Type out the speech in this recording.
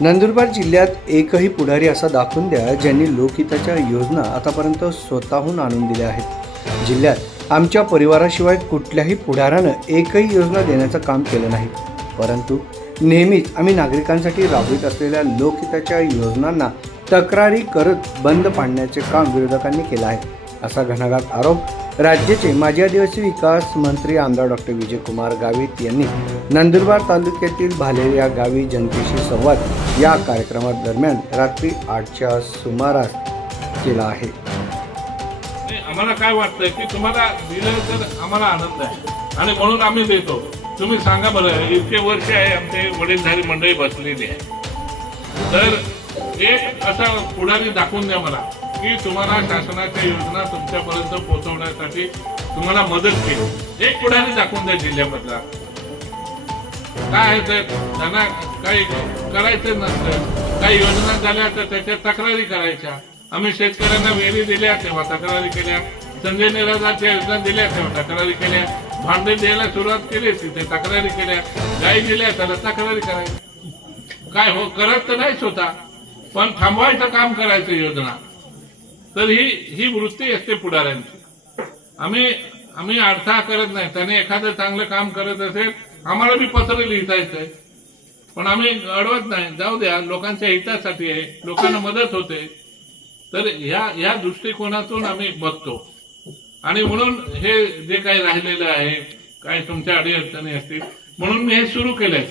नंदुरबार जिल्ह्यात एकही पुढारी असा दाखवून द्या ज्यांनी लोकहिताच्या योजना आतापर्यंत स्वतःहून आणून दिल्या आहेत. जिल्ह्यात आमच्या परिवाराशिवाय कुठल्याही पुढाऱ्यानं एकही योजना देण्याचं काम केलं नाही. परंतु नेहमीच आम्ही नागरिकांसाठी राबवित असलेल्या लोकहिताच्या योजनांना तक्रारी करत बंद पाडण्याचे काम विरोधकांनी केलं आहे. असा घणाघात आरोप राज्याचे माजी आदिवासी विकास मंत्री आमदार डॉक्टर विजयकुमार गावित यांनी नंदुरबार तालुक्यातील भालेर या गावी जनतेशी संवाद या कार्यक्रमादरम्यान रात्री आठच्या सुमारास केला आहे. आम्हाला काय वाटतंय की तुम्हाला दिलं तर आम्हाला आनंद आहे. आणि म्हणून आम्ही देतो. तुम्ही सांगा बरं इतके वर्ष आहे आमचे वडीलधारी मंडळी बसलेली आहे. तर एक असा पुढारी दाखवून द्या मला. की तुम्हाला शासनाच्या योजना तुमच्यापर्यंत पोहोचवण्यासाठी तुम्हाला मदत केली. एक पुढाने दाखवून द्या जिल्ह्यामधला. काय त्यांना काही करायचं नसतं. काही योजना झाल्या तर त्याच्या तक्रारी करायच्या. आम्ही शेतकऱ्यांना वेळी दिल्या तेव्हा तक्रारी केल्या. संजय निराधारच्या योजना दिल्या तेव्हा तक्रारी केल्या. भांडे द्यायला सुरुवात केली तिथे तक्रारी केल्या. गाई दिल्या त्याला तक्रारी करायची. काय हो करत तर नाहीच होता. पण थांबवायचं काम करायचं योजना. तर ही ही वृत्ती असते पुढाऱ्यांची. आम्ही आम्ही अडथळा करत नाही. त्याने एखादं चांगलं काम करत असेल आम्हाला बी पत्र लिहिता येतंय पण आम्ही अडवत नाही. जाऊ द्या लोकांच्या हितासाठी आहे लोकांना मदत होते. तर ह्या ह्या दृष्टिकोनातून आम्ही बघतो. आणि म्हणून हे जे काही राहिलेलं आहे काय तुमच्या अडीअडचणी असतील म्हणून मी हे सुरू केलंय.